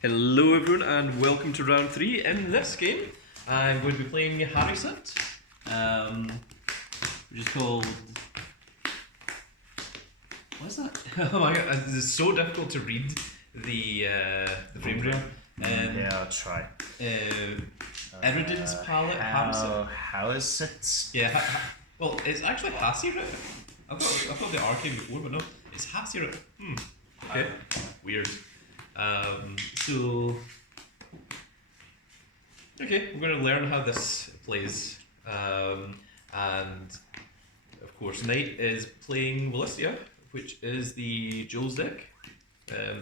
Hello everyone and welcome to round 3. In this game I'm going to be playing Haseritt, which is called... What is that? Oh my god, this is so difficult to read the frame rate. Yeah, I'll try. Eridin's palette, Haseritt? Yeah, well it's actually Haseritt. I thought the R came before, but no, it's Haseritt. Okay, weird. Okay, we're going to learn how this plays, and of course Knite is playing Wilista, which is the Jules deck,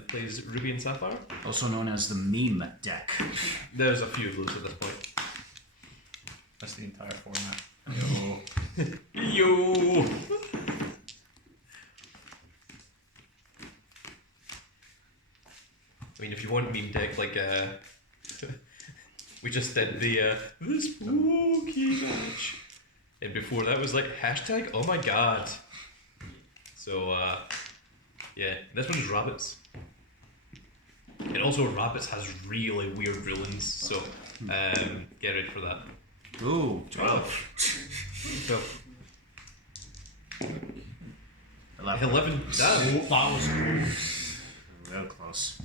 plays Ruby and Sapphire. Also known as the meme deck. There's a few of those at this point. That's the entire format. Yo! I mean, if you want meme deck, like, we just did the spooky match. And before that was like, hashtag, oh my god. So, yeah, this one's Rabbits. And also, Rabbits has really weird rulings, so, get ready for that. Ooh, 12. 12. 11. 11. Damn. That was close. Real close.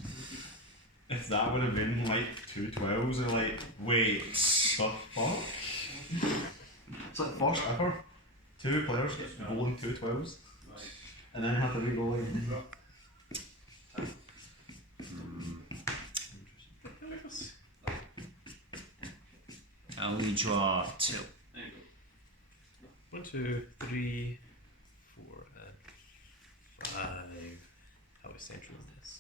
If that would have been like 2 12s, or like, wait, the fuck? It's like first ever. 2 players bowling 2 12s. And then have to re-roll again. I only draw 2. 1, 2, 3, 4, and 5. How essential is this?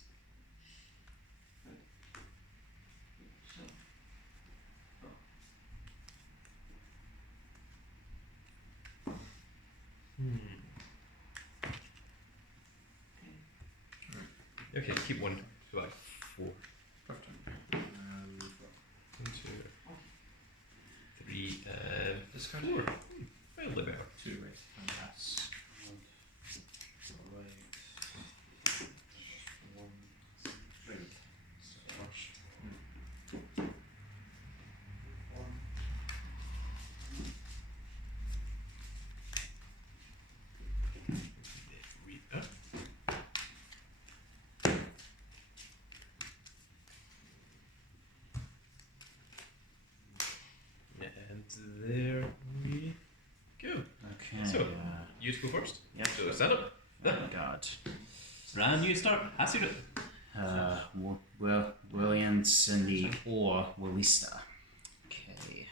Okay, keep 1, go back 4. 1, 2, 3, and discard 4. Mildly better. 2 right and pass. And there we go. Okay. So, you to go first. Yep. So stand up. Vanguard. Brand new start. Haseritt. William, Cindy, or Wilista. Okay.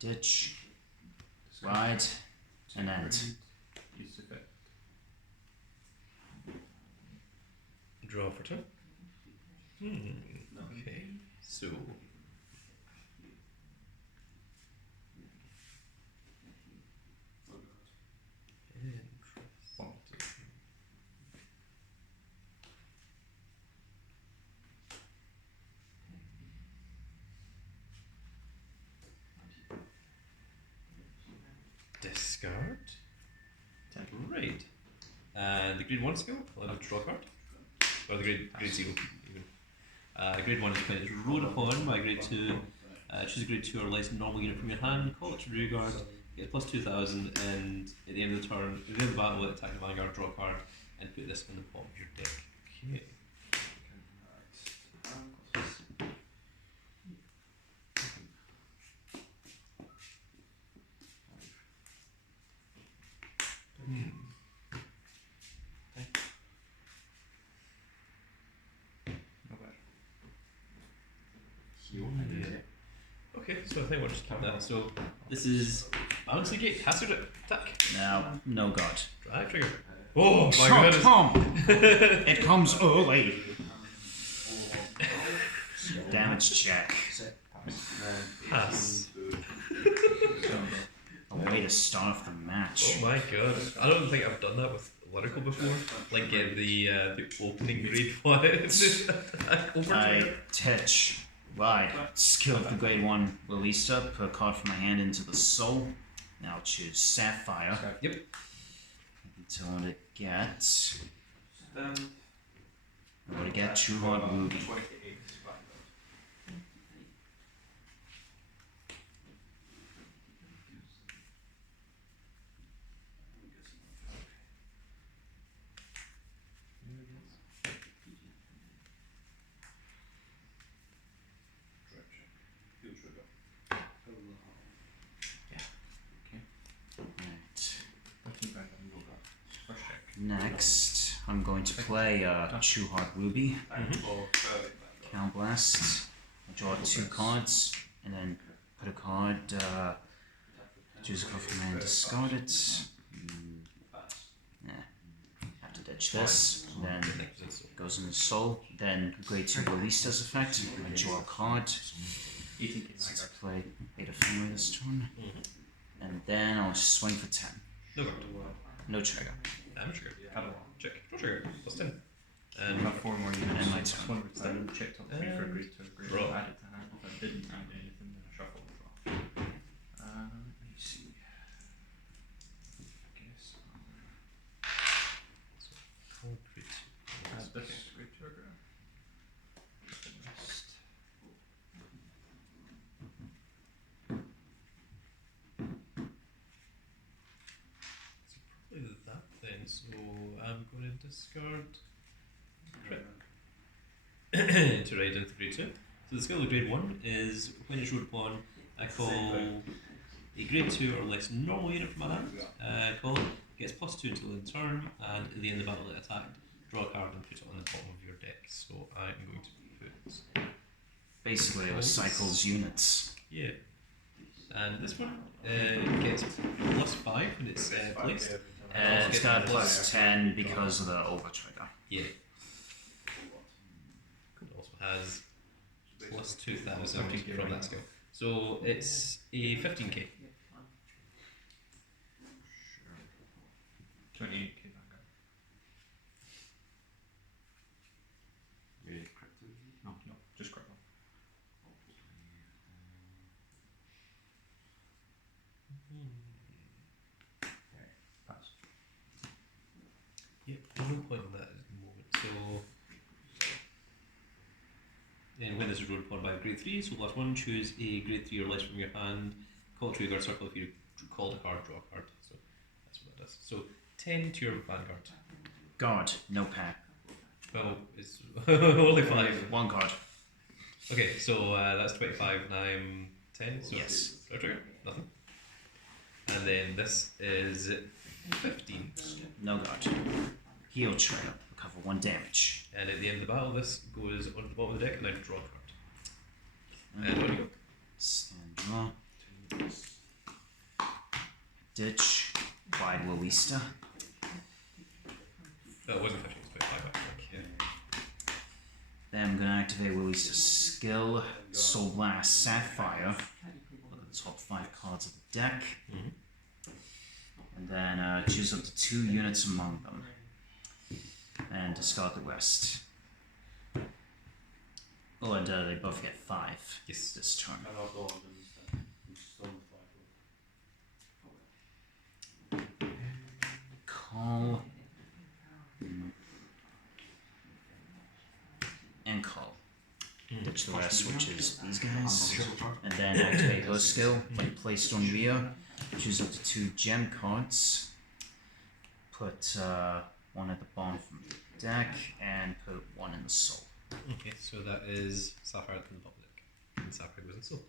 Ditch. Ride. And end. Draw for turn. Okay. So. Discard. Right. And the grade 1 skill, I'll have to draw a card. Or the grade 0 even. Grade 1 is played as rode upon by grade 2. Choose a grade 2 or less normal unit from your hand, call it to Vanguard, get plus 2000, and at the end of the turn, at the end of the battle, let attack the Vanguard, draw a card, and put this in the bottom of your deck. Okay. Okay, so I think we'll just keep that. So this is Bouncy Gate, Haseritt, attack. Now, no god. Drive trigger. Oh my Shut goodness. It comes early. Damage check. Pass. A way to start off the match. Oh my god. I don't think I've done that with Lyrical before. Like get the opening grade 1 over I titch. Right. Skill of the grade 1 Wilista. Put a card from my hand into the soul. Now choose Sapphire. Yep. So I want to get I'm going to get 2 hard ruby. Next, I'm going to play 2 hard ruby. Count blast. I'll draw 2 cards, and then put a card. Choose a card from my hand, discard it. Have to ditch this. Then it goes in the soul. Then grade 2 Wilista's effect. I draw a card. Let's play Beta Family this turn. And then I'll swing for 10. No guard. No trigger. I'm a trigger. Check. No trigger. Plus 10. I have 4 more units. And my turn. One checked on 3 for a grade 2 grade. Draw. Add it to hand. If I didn't add anything, then I shuffle and draw. Let me see. I guess. Concrete. This grade 2 grade. Probably that then, so I'm going to discard crit to ride into grade 2. So the skill of grade 1 is when it's ruled upon, I call a grade 2 or less normal unit from my hand. Call gets plus 2 until end turn, and at the end of the battle it attacked. Draw a card and put it on the bottom of your deck. So I'm going to put. Basically, it cycles units. Yeah. And this one gets plus 5 when it's placed. It's got plus 10 because of the over trigger. Yeah. It also has plus 2,000 from that skill. So it's a 15k. 28k Vanguard. No, just crypto. Pass. Yep, no point on that at the moment. So, and when this is ruled upon by grade 3, so last one, choose a grade 3 or less from your hand, call to your guard circle. If you called a card, draw a card. So that's what that does. So 10 to your Vanguard. Guard, no pack. Well, it's only 5. 1 card. Okay, so that's 25 and I'm 10. So Yes. No trigger, nothing. And then this is 15. No guard. Heal trigger. Recover 1 damage. And at the end of the battle, this goes onto the bottom of the deck and I draw a card. And on you go. Stand draw. Ditch. Wide Wilista. It wasn't 15, it was 25 actually. Yeah. Then I'm going to activate Wilista's skill. Soul Blast Sapphire. Look at the top 5 cards of the deck. And then choose up to 2 units among them. And discard the rest. Oh, and they both get 5 Yes. this turn. Call. And call. Ditch the rest, which is these guys. And then activate her skill. When placed on rear, choose up to 2 gem cards. Put 1 at the bottom from the deck, and put 1 in the soul. Okay, so that is Sapphire at the top of the deck. And Sapphire goes in soul.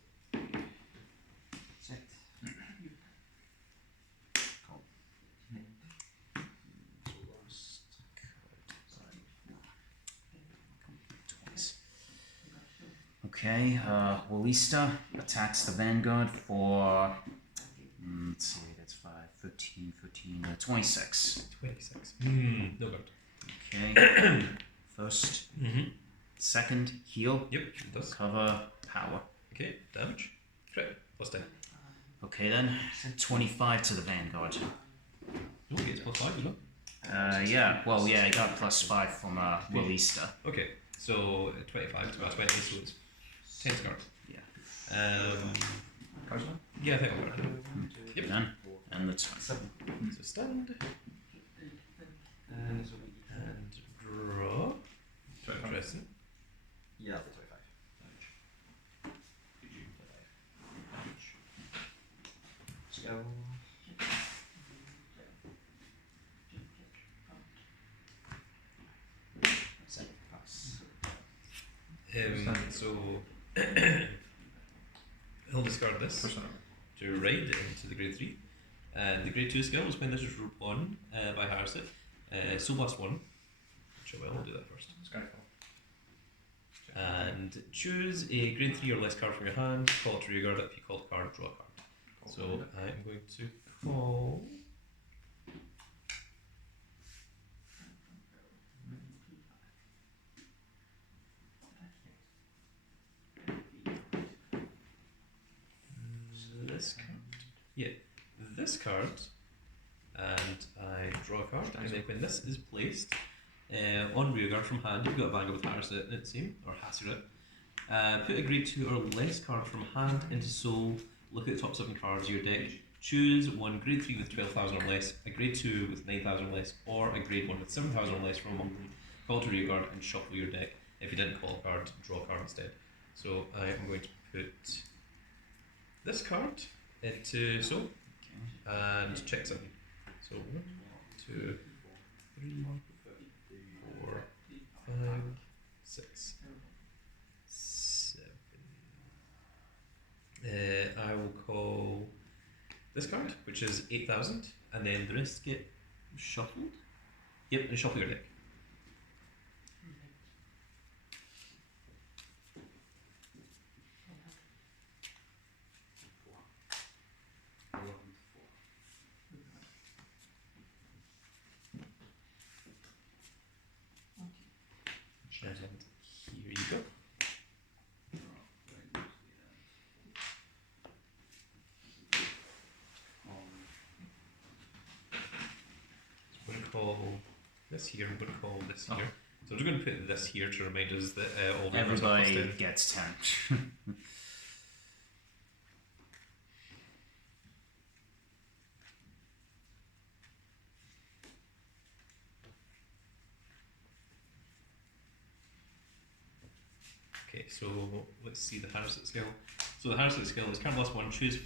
Okay, Wilista attacks the Vanguard for, let's see, that's 5, 13, 14, 26. 26. No guard. Okay, first, second, heal, Yep, it does. cover, power. Okay, damage. Crit. Plus 10. Okay then, 25 to the Vanguard. Oh, it gets plus 5 as well. Yeah, well, yeah, I got plus 5 from Wilista. Okay, so 25 to 20, so it's 10 cards. Yeah. Cards on? Yeah, I think I'll guard. Yep. Done. And the turn. So stand. And medicine. Yeah, that'll be 25. Skill. Second pass. So he'll discard this Persona. to ride into the grade 3. And the grade 2 skill is when this is rolled on by Haseritt. Soul Blast 1. Which I will do that first. Skyfall. And choose a grade 3 or less card from your hand, call it to rear guard. If you call the card, draw a card. So I'm going to call. This card. Yeah, this card. And I draw a card. And then when this is placed on rearguard from hand, you've got a Vanguard with Haseritt in its name, or Haseritt. Put a grade 2 or less card from hand into soul. Look at the top 7 cards of your deck. Choose one grade 3 with 12,000 or less, a grade 2 with 9,000 or less, or a grade 1 with 7,000 or less from among them. Call to rearguard and shuffle your deck. If you didn't call a card, draw a card instead. So I am going to put this card into soul and check 7. So 1, 2, 3, 4, 5, 6, 7. I will call this card, which is 8,000, and then the rest get shuffled. Yep, and shuffle your deck. And here you go. So I'm going to call this here, I'm going to call this here. So I'm just going to put this here to remind us that all the numbers are Everybody plus 10. gets 10. Okay, so let's see the Haseritt skill. So the Haseritt skill is card plus 1, choose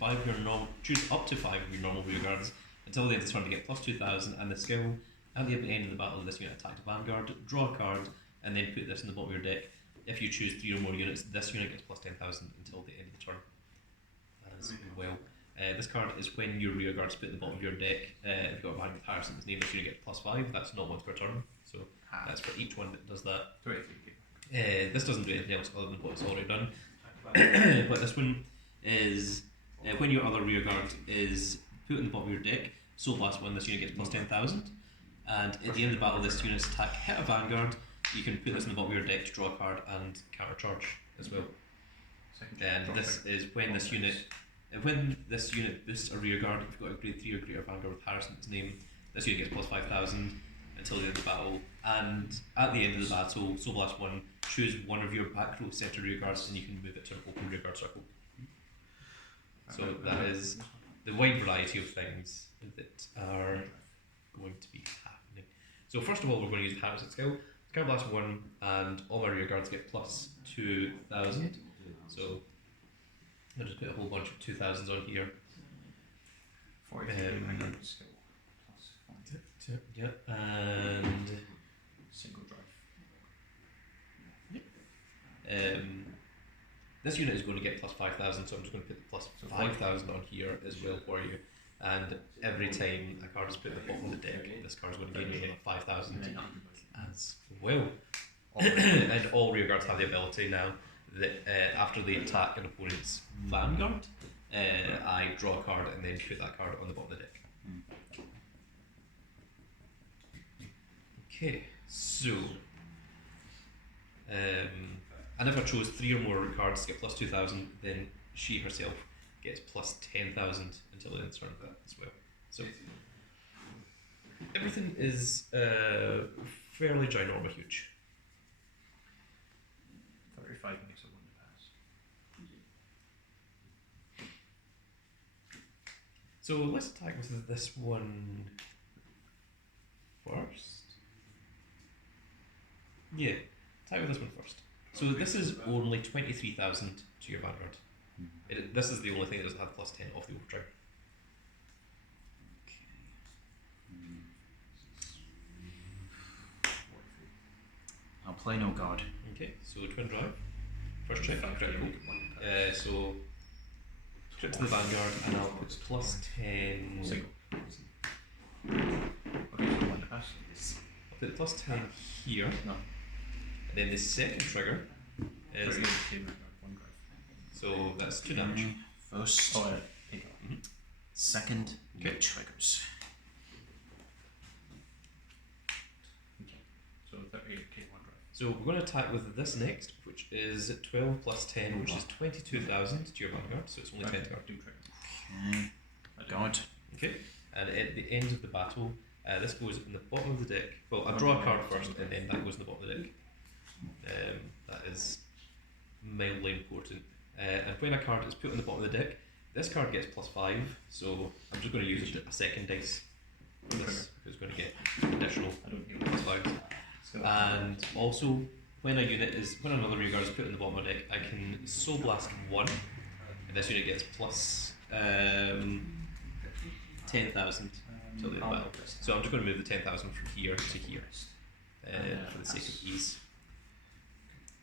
up to 5 of your normal rear guards until the end of the turn to get plus 2,000, and the skill at the end of the battle of this unit attack to Vanguard, draw a card, and then put this in the bottom of your deck. If you choose 3 or more units, this unit gets plus 10,000 until the end of the turn as well. This card is when your rear guards put in the bottom of your deck. If you've got a Vanguard with Haseritt's name, this unit gets plus 5. That's not once per turn, so that's for each one that does that. This doesn't do anything else other than what it's already done. But this one is when your other rear guard is put in the bottom of your deck, Soul Blast 1, this unit gets plus 10,000. And at the end of the battle, this unit's attack hit a Vanguard. You can put this in the bottom of your deck to draw a card and counter charge as well. And this is when this unit boosts a rear guard. If you've got a grade 3 or greater Vanguard with Haseritt's name, this unit gets plus 5,000 until the end of the battle. And at the end of the battle, Soul Blast 1, choose one of your back row center rear guards and you can move it to an open rear guard circle. So that is the wide variety of things that are going to be happening. So first of all, we're going to use the Haseritt skill. Card Blast 1 and all my rear guards get plus 2,000. So I'll just put a whole bunch of 2,000s on here. Yeah, and single drive. This unit is going to get plus 5,000, so I'm just going to put the plus 5,000 on here as well for you. And every time a card is put at the bottom of the deck, this card is going to gain another 5,000 as well. And all rear guards have the ability now that after they attack an opponent's Vanguard, I draw a card and then put that card on the bottom of the deck. Okay, so and if I chose 3 or more cards to get plus 2,000, then she herself gets plus 10,000 until the end of the turn of that as well. So everything is fairly ginormous huge. 35 makes a 1 to pass. So let's attack with this one first. Yeah, attack with this one first. So this is only 23,000 to your Vanguard. This is the only thing that doesn't have +10 off the overdrive. I'll play no guard. Okay, so twin drive. First check, critical. So crit to the Vanguard, and I'll put +10. I'll put +10 here. No. And then the second trigger is. So that's 2 damage. First. Second. Okay. Triggers. So we're going to attack with this next, which is 12 plus 10, which is 22,000 to your Vanguard, so it's only 20 guard. Okay. Guard. Okay, and at the end of the battle, this goes in the bottom of the deck. Well, I draw a card first, and then that goes in the bottom of the deck. That is mildly important. And when a card is put on the bottom of the deck, this card gets +5, so I'm just going to use a second dice for this, because it's going to get additional +5s. And also, when another rear guard is put in the bottom of the deck, I can Soul Blast 1, and this unit gets plus 10,000 till the end of battle. So I'm just going to move the 10,000 from here to here for the sake of ease.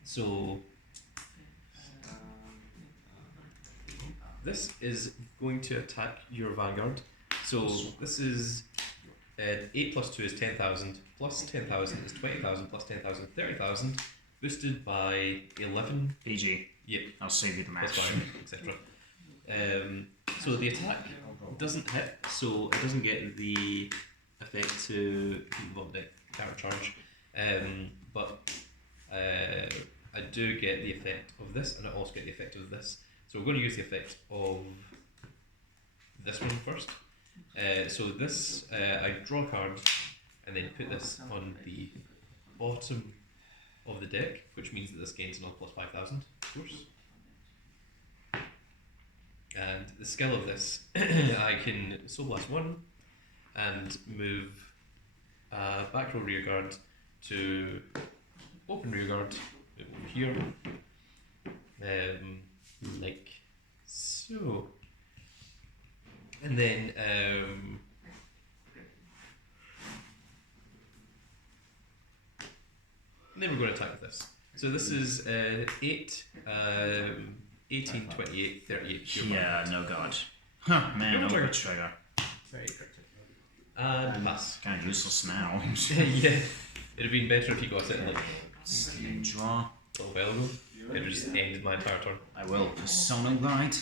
So this is going to attack your Vanguard. So this is 8 plus 2 is 10,000, plus 10,000 is 20,000, plus 10,000, 30,000, boosted by 11. BG. Yep. I'll save you the match. Plus 5, etc. So the attack doesn't hit, so it doesn't get the effect to counter charge. But I do get the effect of this, and I also get the effect of this. So we're going to use the effect of this one first. So this, I draw a card and then put this on the bottom of the deck, which means that this gains another plus 5,000, of course. And the skill of this, I can Soul Blast 1 and move back row rear guard to open rear guard over here, like so. And then we're going to attack with this. So this is 8, 18, 28, 38. Yeah, no guard. Huh, man, no trigger. Very cryptic. And pass. Kind of useless now. Yeah, it'd have been better if you got it like Draw. a little while ago. It would have just ended my entire turn. I will Persona Guide.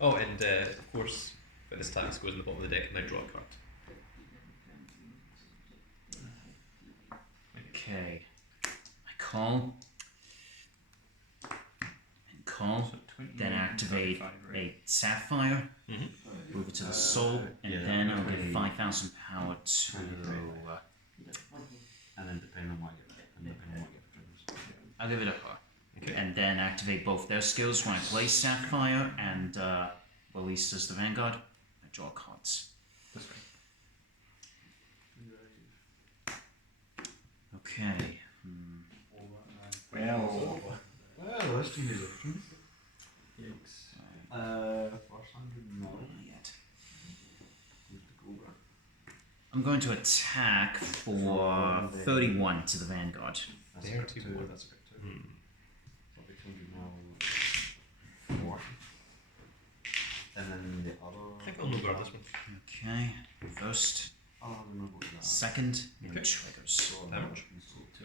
Oh, and of course, when this tax goes in the bottom of the deck, and I draw a card. Okay. I call. And call. Then activate a Sapphire. Move it to the soul, and then I'll give 5,000 power to. And then depending on what you get, I'll give it a her. Okay. And then activate both their skills when I play Sapphire and Wilista's the Vanguard. I draw cards. Okay. Well, let's do these options. First 100 mil. Yet. I'm going to attack for 31 to the Vanguard. That's There a bit too, too. more. That's a bit too. So it'll be 200 mil. 4. And then the other. I think I'll move guard this one. Okay. First, Oh, then I'll go to that. second, and Okay. triggers. So Damage.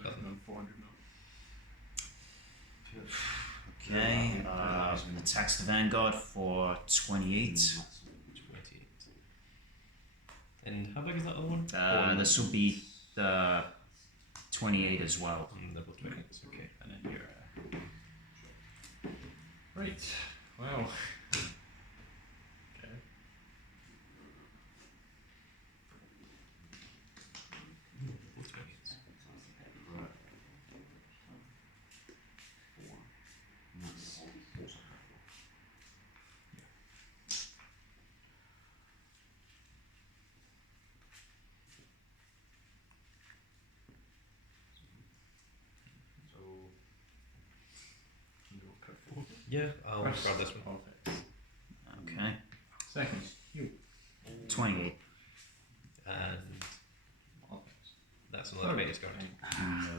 Nothing. 400 mil. Okay. Attacks the Vanguard for 28. 28. And how big is that other one? This will be the 28 as well. Double 20. Okay. And then you're. Right. Wow. Okay. Both 20s. Right. 4. And that's. Yeah, I'll First, grab this one. all effects. Okay. Second, heal. 28. And All effects. that's another 20 card.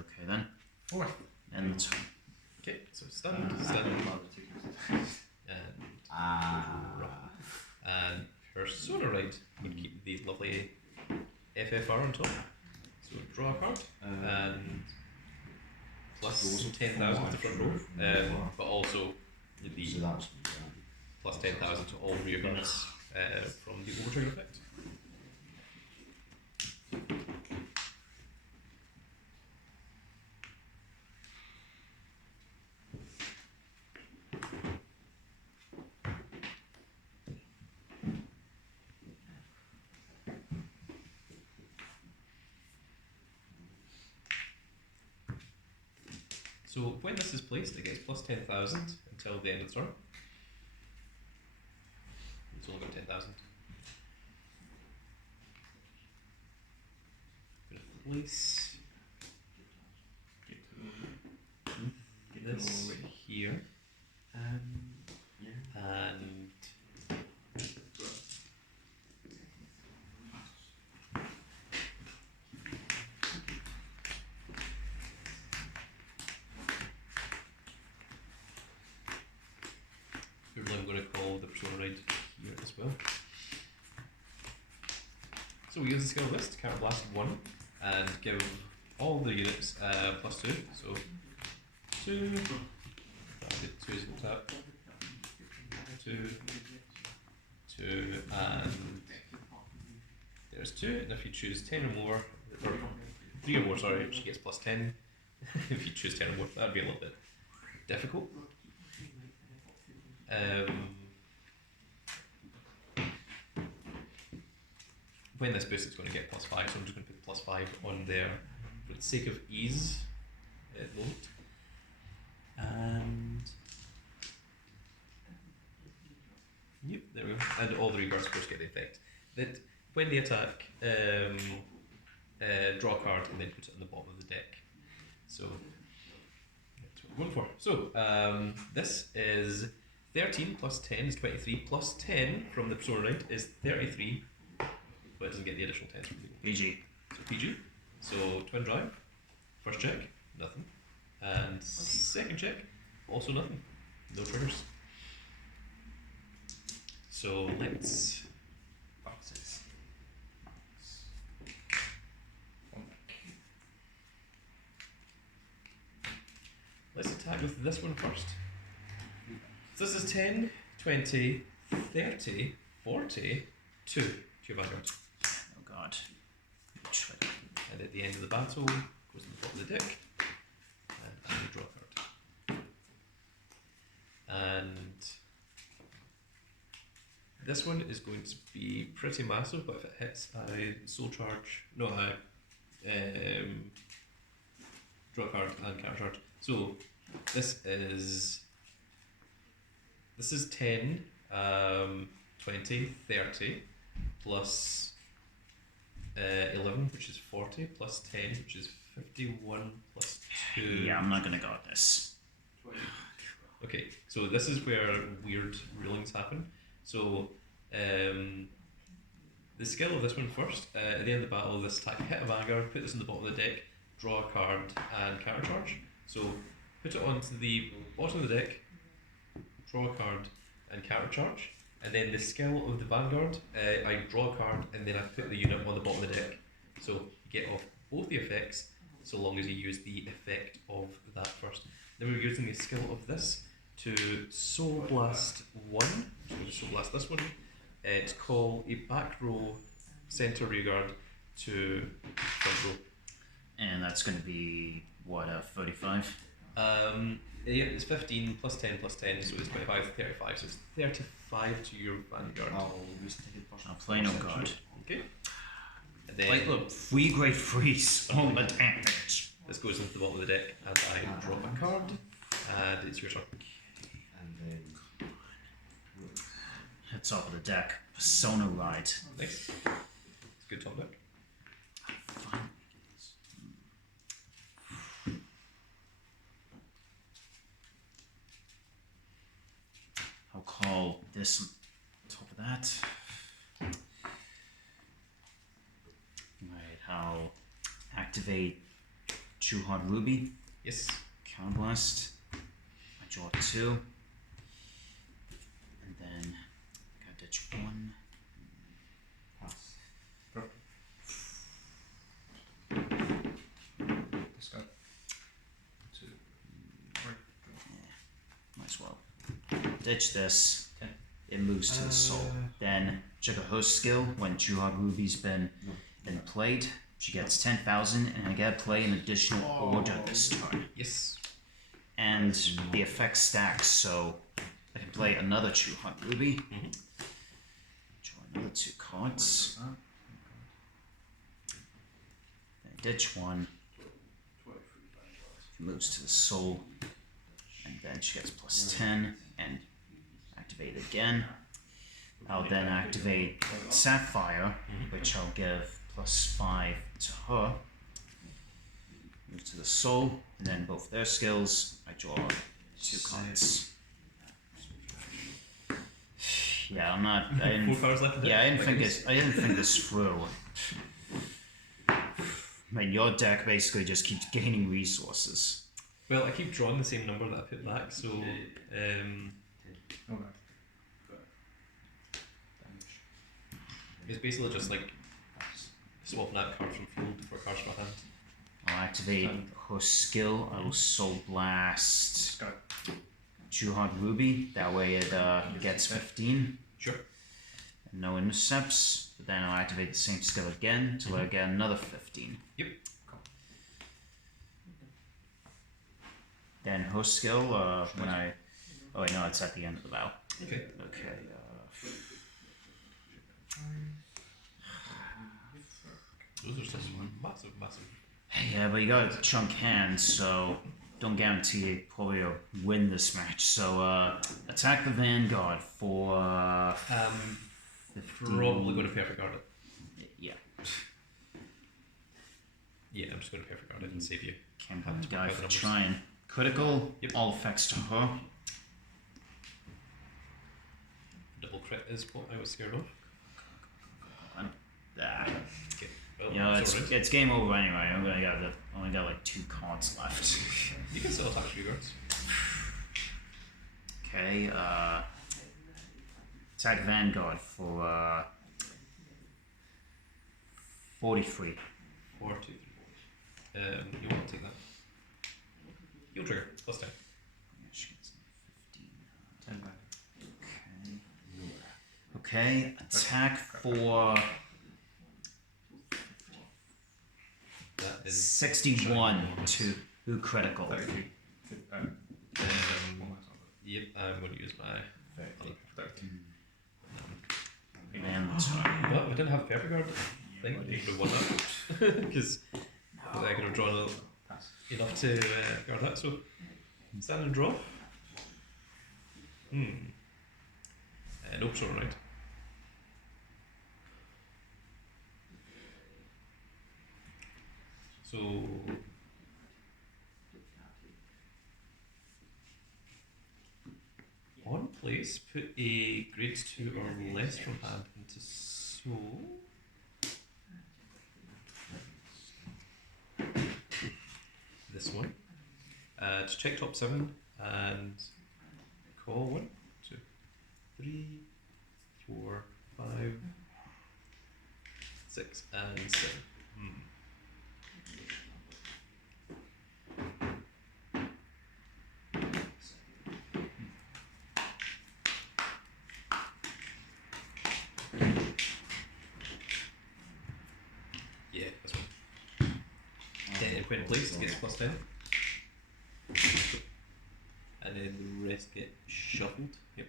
Okay then. Fourth. And the turn. Okay, so stun, and Persona right would keep the lovely FFR on top. So draw a card and plus 10,000 to the front row, but also the So that's plus 10,000 to all rear guards from the overtrigger effect. So when this is placed, it gets plus 10,000 until the end of the turn. It's only got 10,000. Place this here, and I'm going to call the Persona Ride here as well. So we use the skill list, Counter Blast 1, and give all the units plus 2. So 2, I did 2 is the tap, 2, 2, and there's 2, and if you choose 10 or more, or 3 or more, sorry, she gets plus 10. If you choose 10 or more, that would be a little bit difficult. When this boost, it's going to get plus 5, so I'm just going to put plus 5 on there for the sake of ease at the moment. And yep, there we go. And all the regards, of course, get the effect that when they attack, draw a card and then put it on the bottom of the deck. So that's what we're going for. So this is 13 plus 10 is 23, plus 10 from the Persona Ride is 33, but it doesn't get the additional 10 from the PG. So PG. So twin drive, first check, nothing. And second check, also nothing. No triggers. So let's boxes. attack with this one first. So this is 10, 20, 30, 40, 2 to your Vanguard. Oh god. Trigger. And at the end of the battle, goes on the bottom of the deck, and you draw a card. And this one is going to be pretty massive, but if it hits, I soul charge. No, I draw a card and counter charge. So this is 10, 20, 30, plus 11, which is 40, plus 10, which is 51, plus 2. Yeah, I'm not gonna go with this. Okay, so this is where weird rulings happen. So the skill of this one first, at the end of the battle, this attack hit a Vanguard, put this in the bottom of the deck, draw a card, and counter charge. So put it onto the bottom of the deck, draw a card, and counter charge. And then the skill of the Vanguard, I draw a card and then I put the unit on the bottom of the deck. So you get off both the effects, so long as you use the effect of that first. Then we're using the skill of this to Soul Blast 1. So we'll just Soul Blast this one. To call a back row center rearguard to front row. And that's gonna be what, 35? Yeah, it's 15 plus 10 plus 10, so it's 25, 35. So it's 35 to your Vanguard. I'll play no god. Okay. And then Like look, 3 great freeze on the damage. this goes into the bottom of the deck, and I drop a card, and it's your turn. And then At top of the deck, Persona Ride. Nice. It's a good top deck. this on top of that. Alright, I'll activate True Hard Ruby. Yes. Counterblast. I draw 2. And then I gotta ditch 1. Pass. Discard. 2. Might as well. Ditch this. It moves to the soul. Then check her host skill. When True Hard Ruby's been played, she gets 10,000, and I get to play an additional order this turn. Yes. And the effect stacks, so I can play another True Hard Ruby. Draw another 2 cards. Then ditch 1. She moves to the soul, and then she gets plus 10 and activate it again. I'll then activate Sapphire, which I'll give plus 5 to her. Move to the soul, and then both their skills, I draw 2 cards. Yeah, I'm not. I didn't. 4 cards left. Yeah, I didn't think this through. I mean, your deck basically just keeps gaining resources. Well, I keep drawing the same number that I put back, so it's basically just like swapping out cards from field for cards from hand. I'll activate her skill. I will Soul Blast True Hard Ruby. That way it gets 15. Sure. And no intercepts. But then I'll activate the same skill again till I get another 15. Yep. Then her skill, when I... Oh wait, no, it's at the end of the bow. Okay. Okay, Those are just massive. yeah, but you got a chunk hand, so don't guarantee you probably win this match. So, attack the Vanguard for 15. Probably going to perfect guard it. Yeah. Yeah, I'm just going to perfect guard it and save you. Can't Have have to the work guy out the for numbers. trying. Critical, Yep. all effects to her. Double crit is what I was scared of. Ah. Okay. Well, You know, it's alright. it's game over anyway. I only got like 2 cards left. You can still attack 3 guards. Okay, attack Vanguard for 43. 4, 2, 3. You want to take that. You'll trigger. Plus 10. Yeah, she gets 15. 10 back. Okay, attack for That is 61 to who critical. 33. Yep, I'm going to use my. 13. Man, that's right. Well, I didn't have perfect guard thing. I would have won that because I could have drawn Pass. enough to guard that. So stand and draw. Nope, so right. So on place, put a grade 2 or less from hand into soul. This one. To check top 7 and call 1, 2, 3, 4, 5, 6, and 7. Yeah, that's one. 10 in point place gets plus 10. And then the rest get shuffled. Yep.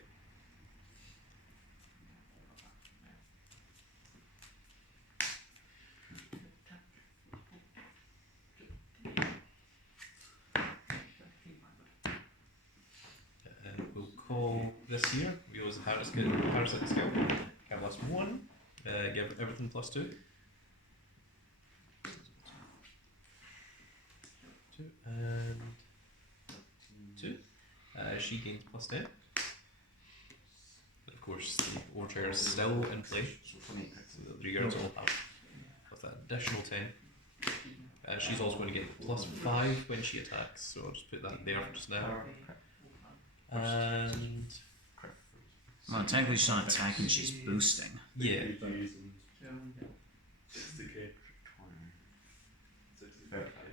We'll call this here. We use Haseritt skill. Have plus 1. Give everything plus 2. 2 and 2. She gains plus 10. Of course, the overtrigger is still in play. So the regards all have with that additional 10. She's also going to get +5 when she attacks, so I'll just put that there just now. And well, technically she's not attacking, she's boosting. yeah,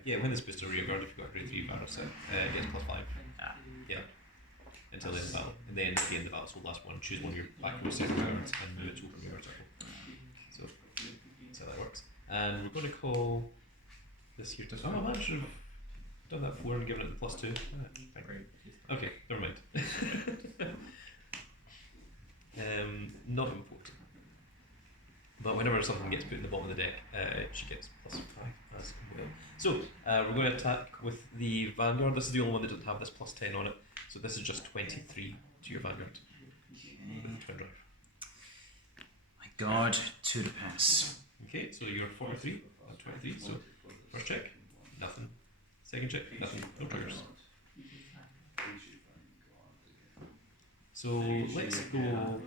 yeah. When this booster rearguard, if you've got a grade 3 battle set, it gets +5. Yeah. Until the end of battle, and then at the end of battle, so last one, choose one of your back row second cards and move it to open rearguard circle. So that's how that works. And we're going to call this here to. Oh, I should have done that before and given it the +2. Okay, never mind. Not important. But whenever something gets put in the bottom of the deck, she gets +5 as well. So we're going to attack with the Vanguard. This is the only one that doesn't have this +10 on it. So this is just 23 to your Vanguard with the twin drive. My god, 2 to pass. Okay, so you're 43 and 23. So first check, nothing. Second check, nothing. No triggers. So let's go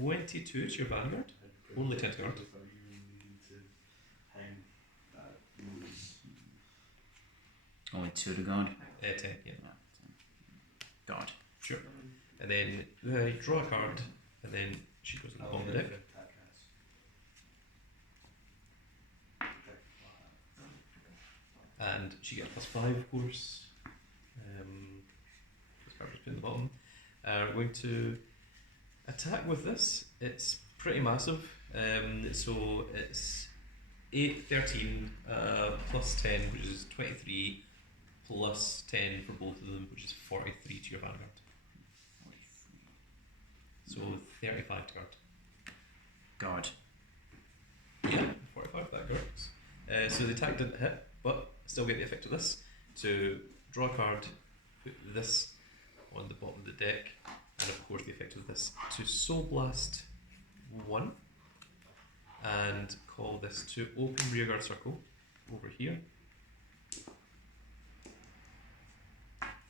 22 to your Vanguard. Only 10 to guard. Only 2 to guard. 10, yeah. God. Sure. And then draw a card, and then she goes on the bottom of the deck. And she gets +5, of course. This card was put in the bottom. We're going to attack with this. It's pretty massive. So it's 8, 13, +10, which is 23, +10 for both of them, which is 43 to your Vanguard. So 35 to guard. God. Yeah, 45, that works. So the attack didn't hit, but still get the effect of this. To draw a card, put this on the bottom of the deck, and of course the effect of this to Soul Blast 1, and call this to open rearguard circle over here.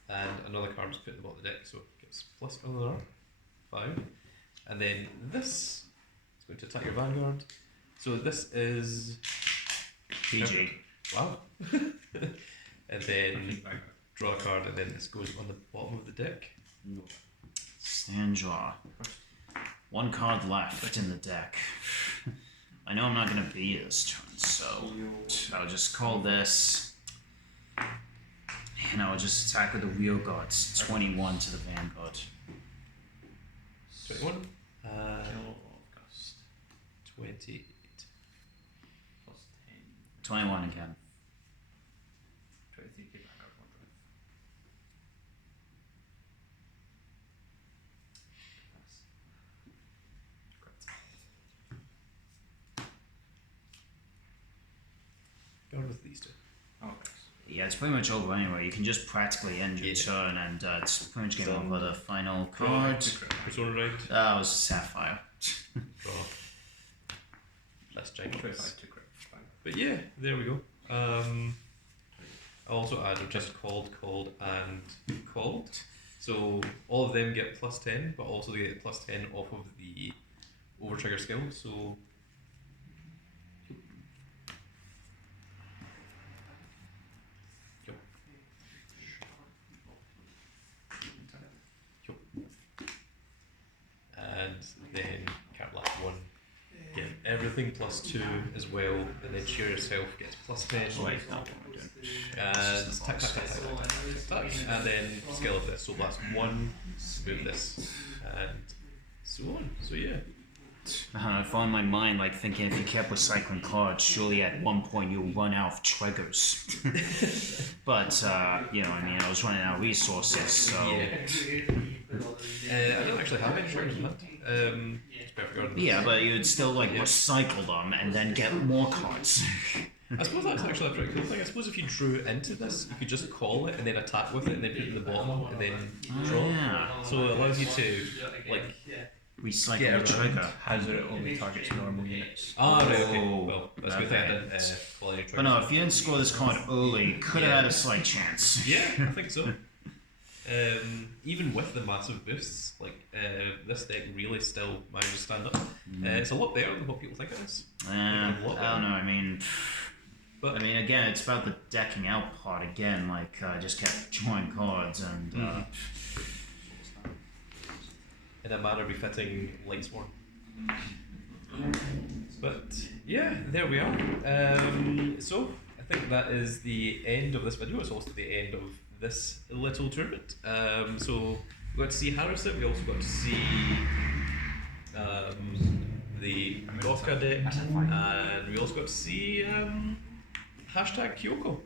And another card was put in the bottom of the deck, so it gets plus another 5. And then this is going to attack your Vanguard. So this is PG. Wow. And then draw a card, and then this goes on the bottom of the deck. Stand draw. 1 card left in the deck. I know I'm not going to be here this turn, so I'll just call this, and I'll just attack with the Wheel Guards. 21 to the Vanguard. 21. 28. 21 again. 23 Vanguard 1 drive. Guard with these two. Okay. Yeah, it's pretty much over anyway. You can just practically end your turn, and it's pretty much game over. The final card. Persona right. That was Sapphire. Draw. Less giant. 25 to crit. But yeah, there we go. I'll also add just called, and called. So all of them get +10, but also they get +10 off of the overtrigger skill. So and then cat last 1. Get everything +2 as well, and then she herself gets +10. And tack, and then scale of this. So blast 1, move this, and so on. So yeah. I found my mind like thinking if you kept recycling cards, surely at one point you'll run out of triggers. But you know, I mean, I was running out of resources, so. Yeah. I don't actually have any triggers in that. It's perfect garden. Yeah, but you'd still like recycle them and then get more cards. I suppose that's actually a pretty cool thing. I suppose if you drew into this, you could just call it and then attack with it and then put it in the bottom and then draw. Yeah. So it allows you to like Recycle the trigger. Haseritt only targets normal units. right, okay. Oh, Well, that's a good thing I didn't call any triggers. But no, if you didn't score this card early, you could have had a slight chance. Yeah, I think so. even with the massive boosts, like this deck really still manages to stand up. It's a lot better than what people think it is. I a lot don't know. I mean, But again, it's about the decking out part again. Like, I just kept drawing cards and. in a manner befitting Lightsworn. But yeah, there we are. So I think that is the end of this video. It's also the end of this little tournament. So we got to see Haseritt. We also got to see the Rothka deck, and we also got to see hashtag Kyoko.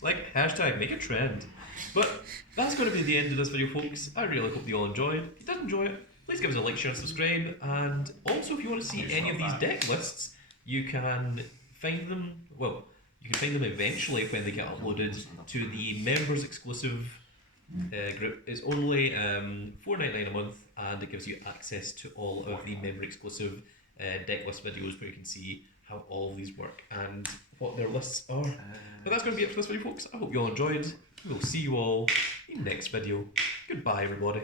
Like, hashtag make a trend. But that's going to be the end of this video, folks. I really hope you all enjoyed. If you did enjoy it, please give us a like, share, and subscribe. And also, if you want to see any of these deck lists, you can find them. Well, you can find them eventually when they get uploaded to the members exclusive group. It's only $4.99 a month, and it gives you access to all of the member exclusive deck list videos where you can see how all of these work and what their lists are. But that's going to be it for this video, folks. I hope you all enjoyed. We'll see you all in the next video. Goodbye, everybody.